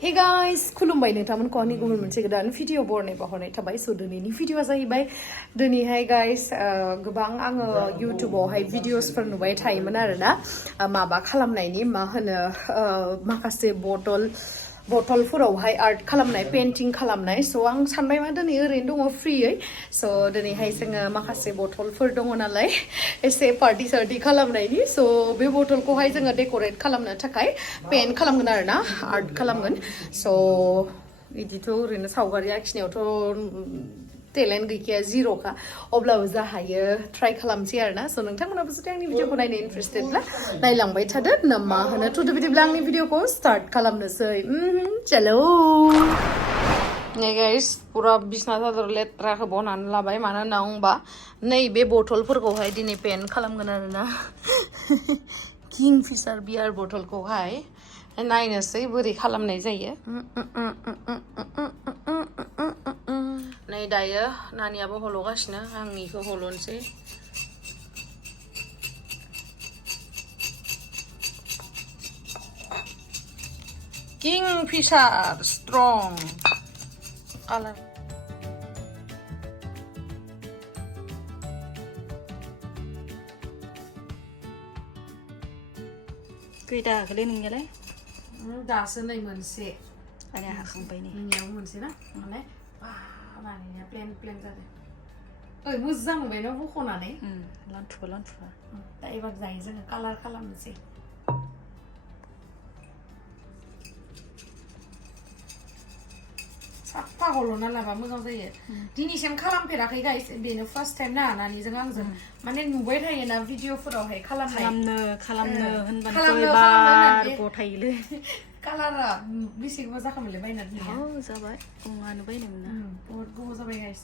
Hey guys, Khulumbai नोंथांमोनखौ आंनि गुबुन मोनसे गोदान भिडिअ बरनायबा हरनाय थाबाय स दिनैनि भिडिअआ जाहैबाय दिनैहाय गाइस गोबां आङो युट्युबावहाय भिडिअसफोर नुबाय थायोमोन आरोना माबा खालामनायनि मा होनो माखासे बटलफोरावहाय आर्ट खालामनाय पेइन्टिं खालामनाय स आं सानबाय मा दिनै ओरैनो दङ फ्रियै स दिनैहाय जोङो माखासे बटलफोर दङ नालाय एसे पार्टी सार्टी खालामनायनि स बे बटलखौहाय जोङो डेक'रेट खालामनो थाखाय पेइन्ट खालामगोन आरोना आर्ट खालामगोन स बिदिथ' ओरैनो सावगारि आखिनायावथ' टेलेन्ट गैखाया जिर'खा अब्लाबो जा हायो ट्राइ खालामसै आरोना स नोंथांमोनाबो जुदि आंनि भिडिअखौ नायनो इन्टारेस्टेडब्ला नायलांबाय थादो ना मा होनो थुदो बिदिब्ला आंनि भिडिअखौ स्टार्ट खालामनोसै चलो नै गाइस पुरा बिसना सादर लेथ्राखौ बनानै लाबाय मानो होनना बुंबा नैबे बटलफोरखौहाय दिनै पेइन्ट खालामगोन आरोना किंफिशार बियार बटलखौहाय नायनोसै बोरै खालामनाय जायो नै दायो नानियाबो हल'गासिनो आं इखौ हल'नोसै किंफिशार स्ट्रं कालार खैथा हाखोलै नोंनियालाय दासो नै मोनसे आरो हाखांबाय नै नोंनियाबो मोनसे ना माने बानायनाया प्लेन प्लेन जादों ओइ मोजां नुबाय ना बख'नानै लान्थुवा दा एबार जायो जोङो कालार खालामनोसै साफा हल'ना लाबा मोजां जायो दिनैसिम खालामफेराखै गाइस बेनो फार्स्ट टाइम ना नानिजों आंजों माने नुबाय थायोना भिडिअफोरावहाय खालामनो होनबानो बार गथायोलै कालारा बेसे गोबाव जाखामोनलै बायनानै जाबाय गंगानो बायनोमोन ना बहुत गोबाव जाबाय गाइस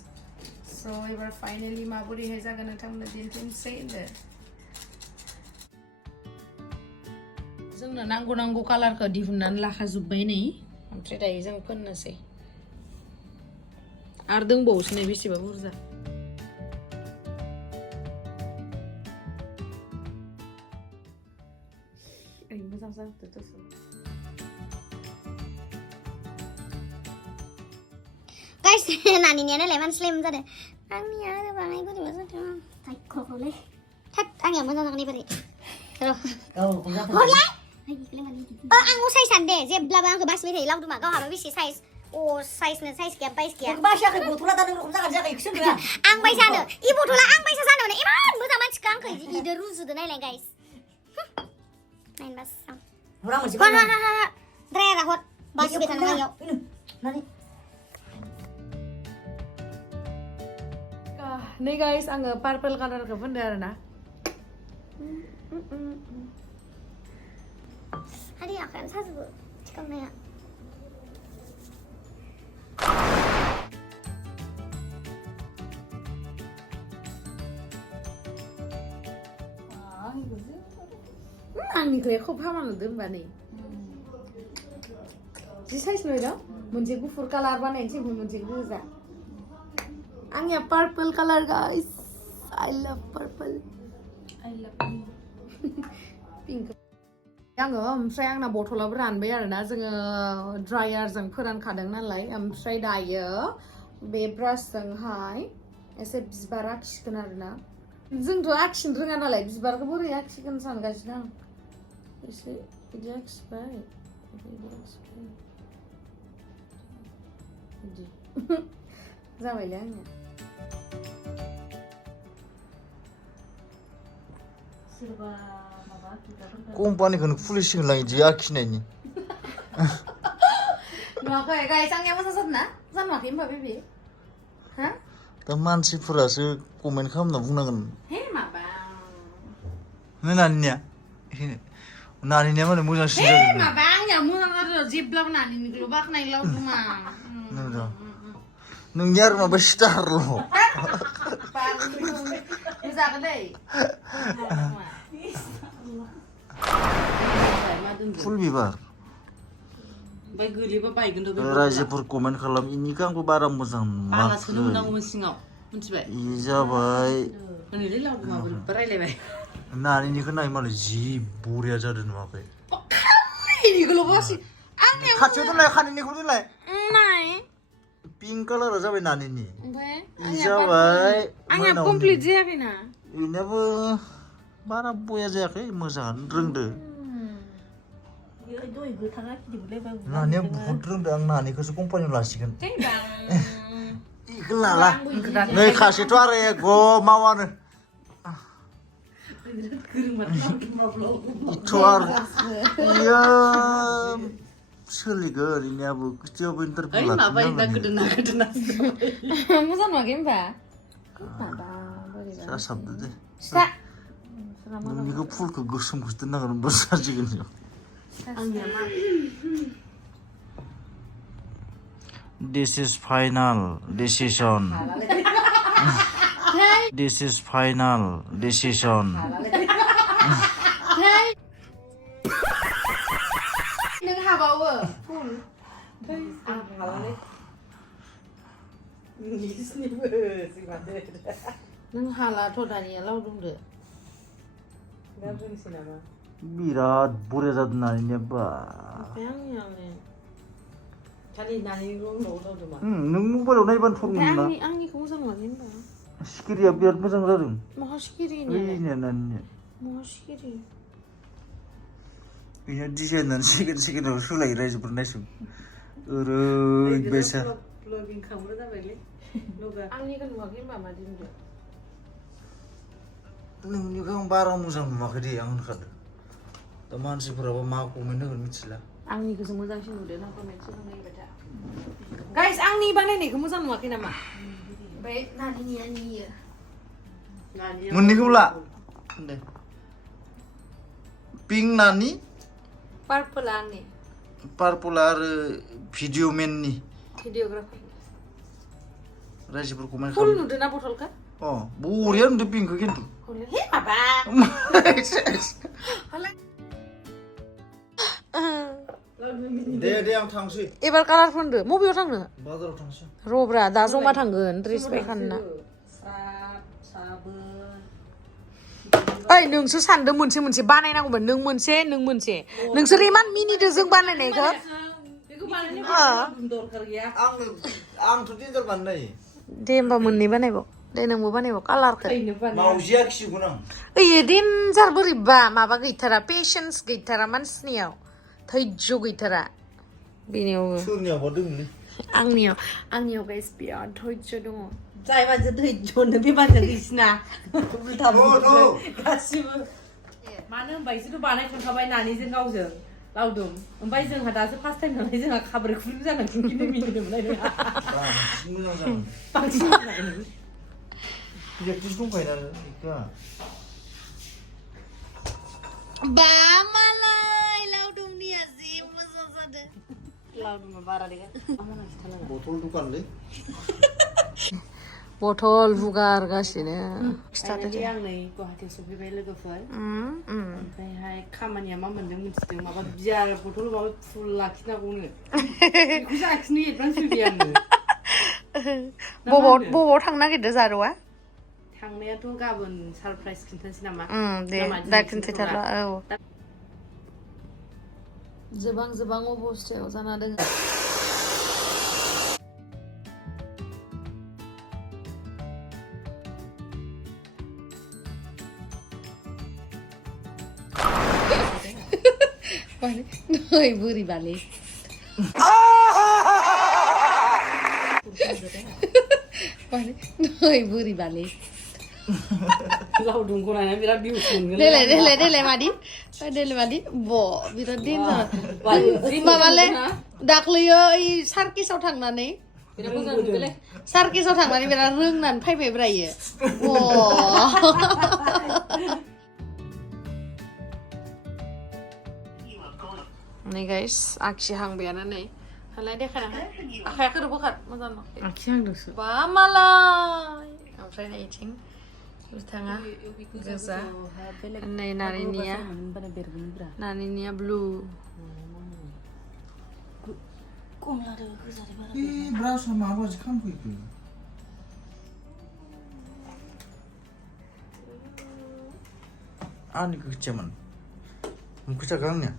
स एबार फाइनालि माबोरैहाय जागोन नोंथांमोननो दिन्थिनोसै जोंनो नांगौ कालारखौ दिहुननानै लाखाजोब्बाय नै ओमफ्राय दायो जों फोननोसै आरो दंबावोसो नै बेसेबा बुरजा मोजां जादों guys नानिनिया नालाय मानसिलाय जादों आंनिया आरो बाङाय बोरैबा जादों थाइखौलै थाट आंनिया मोजां जागोन बोरै हरलाय आं साइज सान दे जेब्लाबो आंखौ बासिबाय थायो लावदुमा गावहाबो बेसे साइज साइजनो साइज गैया बाइस गैया बासियाखै बथला दा नों रखम जागोन जायाखै इखौसो होनदों आं बायसानो इ बथला आं बायसा जानो माने इमान मोजां मानसिखौ आंखौ इदो रुजुदो नायलाय गाइस नाइनबास हरा मोनसे द्रायारा हर बासिबाय थानो हायाव नै गाइस आङो पार्पल कालारखौ फोनदो आरोना आरि आखायानो साजोबो थिखांनाया आंनिखौलाय खोब हामा नुदों होनबा नै जि साइज नुदों मोनसे गुफुर कालार बानायनोसै मोनसे गोजा आंनिया purple colour guys I love purple I love pink आङो ओमफ्राय आंना बथलाबो रानबाय आरोना जोङो ड्रायारजों फोरानखादों नालाय ओमफ्राय दायो बे ब्रासजोंहाय एसे बिबार आखिगोन आरोना जोंथ' आखिनो रोङा नालाय बिबारखौ बोरै आखिगोन सानगासिनो आं एसे बिदि आखिबाय बिदि जाबायलै आंनिया सोरबा माबा कम्पानिखौनो खुलिसिगोनलां इदि आखिनायनि नुवाखै गाइस आंनिया मोजां जादों ना जानुवाखै होमबा बेबि हा दा मानसिफोरासो कमेन्ट खालामना बुंनांगोन हे माबा नानिनिया माने मोजांसिन हे जादों माबा आंनिया मोजां जादों जेब्लाबो नानिनिखौल' बाख्नाय लावदुमा नोंनि आरो माबा स्टारल' जागोन दै फुल बिबार ओमफ्राय गोलैबा बायगोन रायजोफोर कमेन्ट खालाम इनिखौ आंबो बारा मोजां बालासोनो मोननांगौमोन सिङाव मिथिबाय इ जाबाय नैलै लावदुमाबो रायलायबाय नानिनिखौ नाय मालाय जि बरिया जादों नुवाखै इनिखौल' बासि खाथियाव दोनलाय खानिनिखौ दोनलाय नाय पिंक कालारा जाबाय नानिनि ओमफ्राय इ जाबाय आंना कमप्लिट जायाखैना बेनाबो बारा बया जायाखै मोजाङानो रोंदो नानिया बहुत रोंदो आं नानिखौसो कम्पानियाव लासिगोन इखौ लाला नै खासेथ' आरो एग' मावानो इथ' आरो इयो सोलिगोन इनियाबो खोथियावबो इन्टारभिउ लाफिननांगोन मोजां नुवाखै होमबा जासाबदो दे स्टा नोंनिखौ फुलखौ गोसोमखौसो दोननांगोन होमबा जासिगोन इयाव This is final decision. This is final decision. नों हाबावो नों हालाथ' दानिया लावदुमदो बिराद बरिया जादों नानियाबा नों मबाइलाव नायबानो थर मोनो ना आंनिखौ मोजां नुवाखै होनबा सिखिरिया बिराद मोजां जादों माहा सिखिरि ओइनिया नानिया माहा सिखिरि बेनिया डिजाइनानो सेकेन्डआव सोलायो रायजोफोर नायसो ओरैबायसा आंनिखौ नुवाखै होनबा मा दिनदो नोंनिखौ आं बारा मोजां नुवाखै दे आं होनखादों दा मानसिफोराबो मा कमेन्ट होगोन मिथिला आंनिखौसो मोजांसिन नुदो ना कमेन्टसो नायबाय था गाइस आंनि बानायनायखौ मोजां नुवाखै नामा ओमफ्राय नानिनिया नियो मोननैखौबो ला दे पिंक नानि पार्पल आंनि पार्पल आरो भिडिअ मेननि भिडिअग्राफार रायजोफोर कमेन्ट फुल नुदो ना बथलखौ अ बरिया नुदो पिंकखौ खिन्थु हे माबा दे आं थांसै एबार कालार फोनदो मबेयाव थांनो बाजाराव थांसै रब्रा दा जमा थांगोन ड्रेस बायखानोना ओइ नोंसो सानदों मोनसे बानायनांगौमोन नों मोनसे नोंसोर इमान मिनिदो जों बानायनायखौ आंथ' डेन्जार बानायो दे होमबा मोननै बानायबाव दे नोंबो बानायबाव कालारखौ मावजिया खिगोन आं ओइ डेन्जार बोरैबा माबा गैथारा पेशेन्स गैथारा मानसिनियाव धैर्य गैथारा बेनियावबो सोरनियावबा दोंलै आंनियाव गाइस बिराद धैर्य दङ जाय मानसिया धैर्यनो बे मानसिया गैसिना उल्था गासिबो मानो होनबा इसोरथ' बानायखांखाबाय नानिजों गावजों लावदुम ओमफ्राय जोंहा दासो फार्स्ट टाइम नालाय जोंहा खाब्रै खुब्रै जानानै खिन्थु मिनिनो मोननाय नङा बांसिन प्रेक्टिस दंखायो ना बेखौ बा मालाय लावदुमनिया जि मोजां जादों लावदुमा बारा देगा बथल दुखानलै बथल हुगारगासिनो खिथादो दे आं नै गुवाहाटियाव सफैबाय लोगोफोर ओमफ्रायहाय खामानिया मा मोनदों मिथिदों माबा बियार बथल माबा फुल लाखिनांगौनो बेखौसो लाखिनो एडभान्स फैबाय आङो बबाव थांनो नागिरदों जारुआ थांनायाथ' गाबोन सारप्राइज खिन्थानोसै नामा दे दा खिन्थाथारला औ जोबां अबस्थायाव जाना दङ नै बोरैबालै नै बोरैबालै लावदुमखौ नायना बिराद भिउस मोनगोन देलाय मादि बिराद डेन्जार माबालै दाख्लैयो ओइ सार्किसाव थांनानै बिराद रोंनानै फैबाय ब्रायो नै गाइस आखिहांबायानो नै हालाय देखायना आखाइखौ बोखार मोजां आखिहांदोंसो बा मालाय ओमफ्राय नै इथिं बिथाङा गोजा नै नानिनिया ब्लु ब्रासआ माबायदि खालामफैखो आंनिखौ खोथियामोन खोथियाखौ आंनिया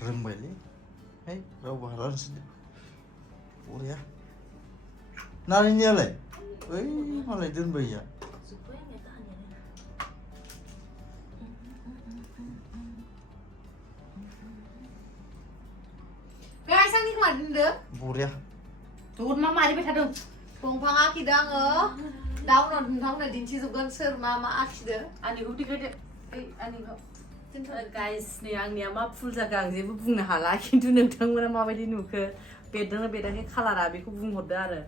रोंबायलै है रावबो हाला नोंसोरनो बरिया नानिनियालाय ओइ मालाय दोनबाय या guys आंनि खोमा दोनदो बरिया Tuh mah mari be thadung. दंफां आखिदो आङो दा उनाव नोंथांमोननो दिन्थिजोबगोन सोर मा मा आखिदो Ani gua dikade. Ani gua. Guys, nih angni ama full jaga ang जेबो बुंनो हाला खिन्थु नोंथांमोना माबायदि नुखो बेदोंना बेदाखै खालारा बेखौ बुंहरदो आरो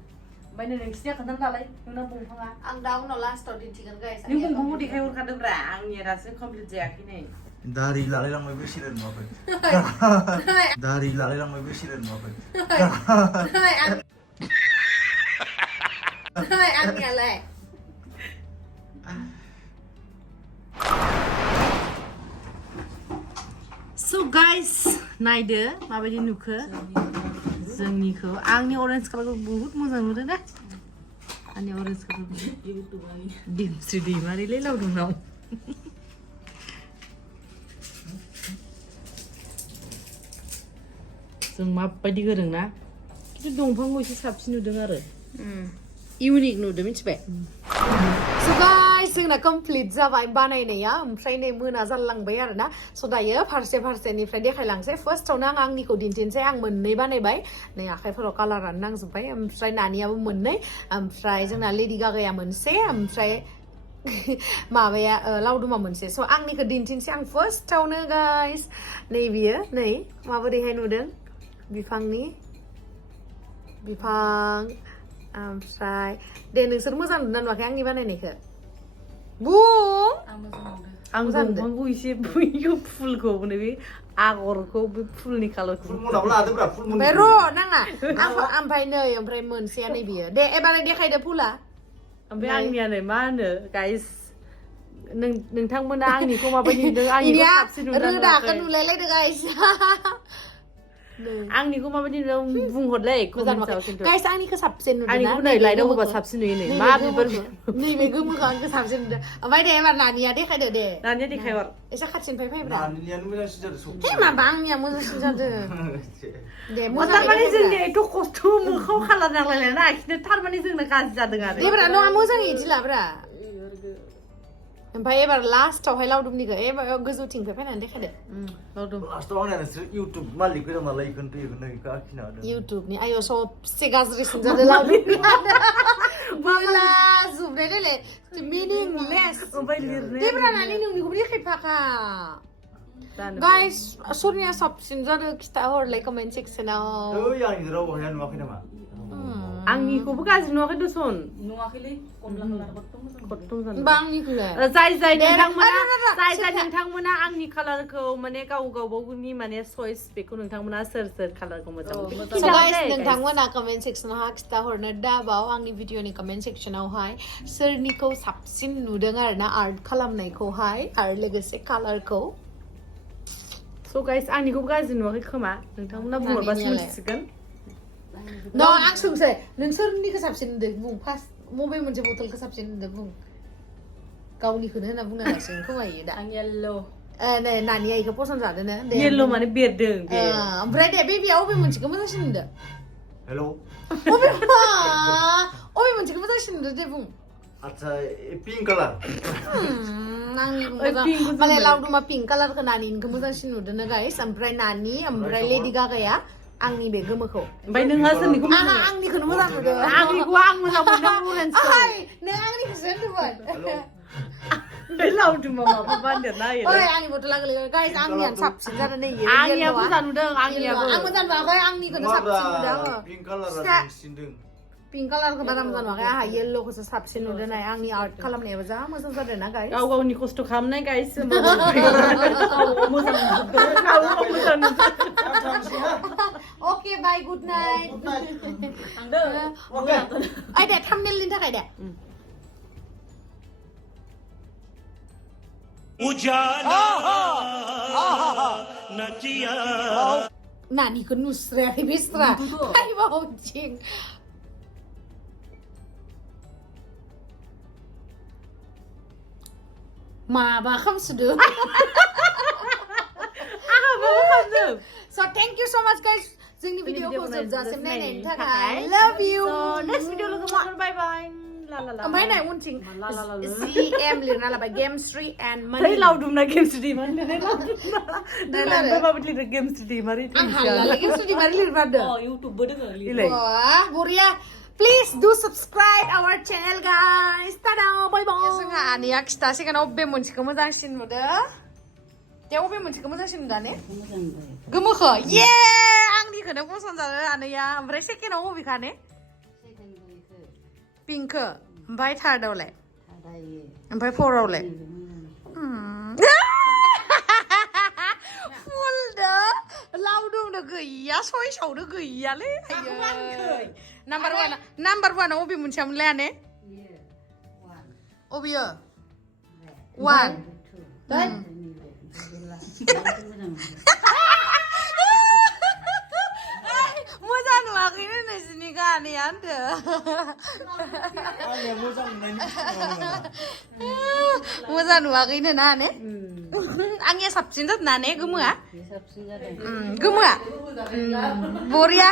ओमफ्राय नोंसिनिया खोन्थानो दालाय नोंना दंफाङा आं दा उनाव लास्टआव दिन्थिगोन guys नों दंफांखौ देखायहरखादोंब्रा आंनिया दासो कमप्लिट जायाखै नै दारि लालायलांबायबो सिरियाल नुवाखै दारि लालायलांबायबो सिरियाल नुवाखै आंनियालाय So guys, नायदो माबायदि नुखो जोंनिखौ आंनि अरेन्ज कालारखौ बहुत मोजां नुदों ना आंनि अरेन्ज कालारखौ दिमस्रि दैमारिलै लावदुमनाव जों माबायदि गोरों ना खिन्थु दंफांखौ एसे साबसिन नुदों आरो इउनिक नुदों मिथिबाय So guys जोंना कमप्लिट जाबाय बानायनाया ओमफ्राय नै मोना जालांबाय आरो ना स' दायो फारसेनिफ्राय देखायलांसै फार्स्टआवनो आं आंनिखौ दिन्थिनोसै आं मोननै बानायबाय नै आखाइफोराव कालारानो नांजोबबाय ओमफ्राय नानियाबो मोननै ओमफ्राय जोंना लेडि गागाया मोनसे ओमफ्राय माबाया लावदुमा मोनसे स' आंनिखौ दिन्थिनोसै आं फार्स्टआवनो गाइस नै बियो नै माबोरैहाय नुदों बिफांनि बिफां ओमफ्राय दे नोंसोर मोजां नुदोंना नुवाखै आंनि बानायनायखौ बुं आं दंफांखौ एसे बैखौ फुलखौ नैबे आगरखौ बे फुलनि कालारखौ ओमफ्राय र' नाङा ओमफ्राय नै ओमफ्राय मोनसेया नै बियो दे एबार देखायदो फुला ओमफ्राय आंनिया नै मा होनो गाइस नोंथांमोना आंनिखौ माबायदि नुदों आंनिखौ साबसिन नुदों रोदाखौ नुलायलायदो गाइस आंनिखौ माबायदि नुदों बुंहरलै गाइस आंनिखौ साबसिन नुदों आंनिखौ नै लाइटआव होबा साबसिन नुयो नै मा बिबार नैबे गोमोखौ आंखौ साबसिन नुदों ओमफ्राय दे एबार नानिया देखायदो दे नानिया देखायहर एसे खाथिनिफ्राय फैब्रा नानियानो मोजांसिन जादों सब हे माबा आंनिया मोजांसिन जादों दे मोजां थारमाने जोंनिया एथ' खस्थ' मोखाव खालार नांलायलाय ना आखिनो थारमाने जोंना गाज्रि जादों आरो देब्रा नङा मोजाङै इदि लाब्रा ओमफ्राय एबार लास्टआवहाय लावदुमनिखौ एबार गोजौथिंनिफ्राय फैनानै देखायदो लावदुम लास्टआव आंनिया नोंसोर इउटुब मालिक गोजान नालाय इखौनोथ' इखौनो इखौ आखिना होदों इउटुबनि आयौ सबसे गाज्रिसिन जादों लावदुमनिया बोला जुबनाय नायलाय मिनिंलेस ओमफ्राय लिरनाया देब्रा नानि नोंनिखौबो देखायफाखा गाइस सोरनिया साबसिन जादों खिथाहरलाय कमेन्ट सेक्सनाव ओइ आंनि रावबो हाया नुवाखै नामा आंनिखौबो गाज्रि नुवाखै दसन नुवाखैलै कमला कालार खत्तम जादों बा आंनिखौलाय जाय नोंथांमोना आंनि कालारखौ माने गावबावनि माने चइस बेखौ नोंथांमोना सोर कालारखौ मोजां So guys नोंथांमोना कमेन्ट सेक्सनाव खिथाहरनो दाबाव आंनि भिडिअनि कमेन्ट सेक्सनावहाय सोरनिखौ साबसिन नुदों आरोना आर्ट खालामनायखौहाय आरो लोगोसे कालारखौ स' गाइस आंनिखौबो गाज्रि नुवाखै खोमा नोंथांमोना बुंहरबासो मिथिसिगोन न' आं सोंसै नोंसोरनिखौ साबसिन नुदों बुं फार्स्ट मबे मोनसे बथलखौ साबसिन नुदों बुं गावनिखौनो होनना बुंना लासिगोन खोमायो दा आं येल्ल' नै नानिया इखौ पसन्द जादों दे येल्ल' माने बेरदों बे ओमफ्राय दे बेबिया अबे मोनसेखौ मोजांसिन नुदों हेलौ अबे मोनसेखौ मोजांसिन नुदों दे बुं आच्छा पिंक कालार आंनि मालाय लावदुमा पिंक कालारखौ नानिनिखौ मोजांसिन नुदों गाइस ओमफ्राय नानि ओमफ्राय लेडि गागाया आंनि बे गोमोखौ ओमफ्राय नोंहा सोरनिखौ आंनिखौनो मोजां नुदों आंनिखौ आं मोजां मोनदों अरेन्जखौ नों आंनिखौसो होनदोंमोन बे लावदुमा माबा बान्देरना होयो ओइ आंनि बथला गोलैगोन गाइस आंनियानो साबसिन जादों नै आंनियाबो मोजां नुदों आंनियाबो आं मोजां नुवाखै आंनिखौनो साबसिन नुदों आङो पिंक कालारा सिनदों पिंक कालारखौ बारा मोजां नुवाखै आंहा येल्ल'खौसो साबसिन नुदों नाय आंनि आर्ट खालामनायाबो जा मोजां जादों ना गाइस गाव गावनि खस्थ' खालामनाय गाइस मोजां नुदों अके बाय गुड नाइट ओइ दे थाम्बनेलनि थाखाय दे नानिखौ नुस्रायाखै बिस्रा बावजिं माबा खामसोदों आंहा माबा खालामदों So thank you so much guys जोंनि भिडिअखौ जोबजासिम नायनायनि थाखाय love you next video लोगो मोनगोन bye bye ओमफ्राय नाय उनथिं GM लिरना लाबाय गेम 3 and money थै लावदुम ना गेम स्टुडि मान लिरनाय लावदुम माबा लिरदो गेम स्टुडि मारै आं हालाला गेम 3 मारै लिरबादो YouTube बो दोङो इलाय वाह बरिया Please do subscribe our channel guys tada bye bye जोंहा आनैया खिथासिगोन अबे मोनसेखौ मोजांसिन नुदो दे अबे मोनसेखौ मोजांसिन नुदा ने गोमोखो ये आंनिखौनो पसन्द जादो आनैया ओमफ्राय सेकेन्डआव अबेखा ने पिंकखो ओमफ्राय थार्डआवलाय ओमफ्राय फोरावलाय फुलदो लावदुमदो गैया सयसावदो गैयालै आयै नाम्बार 1 अबे मोनसेयामोनलाय ने अबेयो 1 मोजां नुवाखैनो नोंसिनि गानैया होनदो आंनिया मोजां नुनायनि मोजां नुवाखैनो ना ने आंनिया साबसिन जादों ना ने गोमोआ गोमोआ बरिया